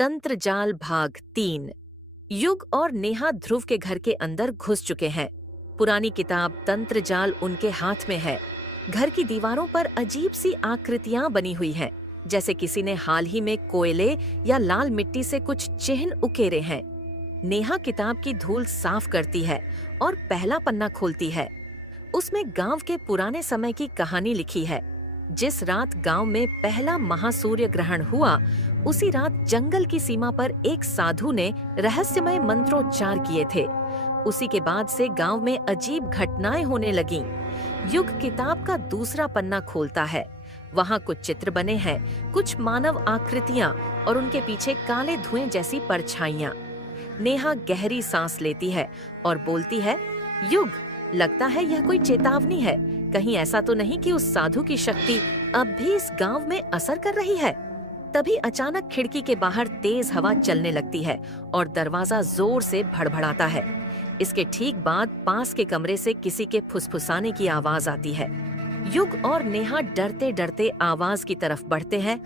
तंत्र जाल भाग 3। युग और नेहा ध्रुव के घर के अंदर घुस चुके हैं। पुरानी किताब तंत्र जाल उनके हाथ में है। घर की दीवारों पर अजीब सी आकृतियां बनी हुई हैं, जैसे किसी ने हाल ही में कोयले या लाल मिट्टी से कुछ चिन्ह उकेरे हैं। नेहा किताब की धूल साफ करती है और पहला पन्ना खोलती है। उसमें गांव के पुराने समय की कहानी लिखी है। जिस रात गांव में पहला महासूर्य ग्रहण हुआ, उसी रात जंगल की सीमा पर एक साधु ने रहस्यमय मंत्रोच्चार किए थे। उसी के बाद से गांव में अजीब घटनाएं होने लगीं। युग किताब का दूसरा पन्ना खोलता है। वहां कुछ चित्र बने हैं, कुछ मानव आकृतियां और उनके पीछे काले धुएं जैसी परछाइयां। नेहा गहरी सांस लेती है और बोलती है, युग, लगता है यह कोई चेतावनी है। कहीं ऐसा तो नहीं कि उस साधु की शक्ति अब भी इस गांव में असर कर रही है। तभी अचानक खिड़की के बाहर तेज हवा चलने लगती है और दरवाजा जोर से भड़भड़ाता है। इसके ठीक बाद पास के कमरे से किसी के फुसफुसाने की आवाज आती है। युग और नेहा डरते डरते आवाज की तरफ बढ़ते हैं।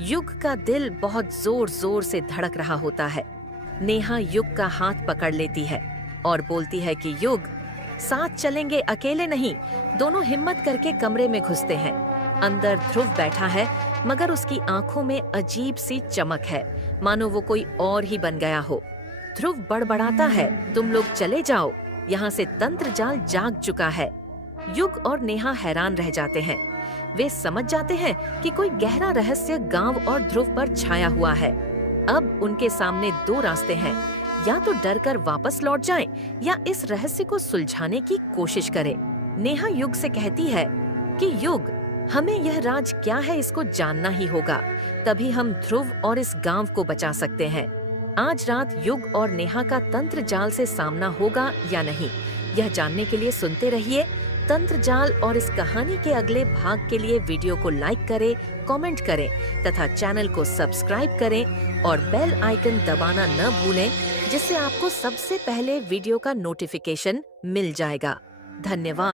युग का दिल बहुत जोर जोर से धड़क रहा होता है। नेहा युग का हाथ पकड़ लेती है और बोलती है कि युग, साथ चलेंगे, अकेले नहीं। दोनों हिम्मत करके कमरे में घुसते हैं। अंदर ध्रुव बैठा है, मगर उसकी आंखों में अजीब सी चमक है, मानो वो कोई और ही बन गया हो। ध्रुव बड़बड़ाता है, तुम लोग चले जाओ, यहाँ से तंत्र जाल जाग चुका है। युग और नेहा हैरान रह जाते हैं। वे समझ जाते हैं कि कोई गहरा रहस्य गांव और ध्रुव पर छाया हुआ है। अब उनके सामने दो रास्ते हैं, या तो डरकर वापस लौट जाएं, या इस रहस्य को सुलझाने की कोशिश करें। नेहा युग से कहती है कि युग, हमें यह राज क्या है इसको जानना ही होगा, तभी हम ध्रुव और इस गांव को बचा सकते हैं। आज रात युग और नेहा का तंत्र जाल से सामना होगा या नहीं, यह जानने के लिए सुनते रहिए तंत्र जाल। और इस कहानी के अगले भाग के लिए वीडियो को लाइक करें, कमेंट करें तथा चैनल को सब्सक्राइब करें और बेल आइकन दबाना न भूलें, जिससे आपको सबसे पहले वीडियो का नोटिफिकेशन मिल जाएगा। धन्यवाद।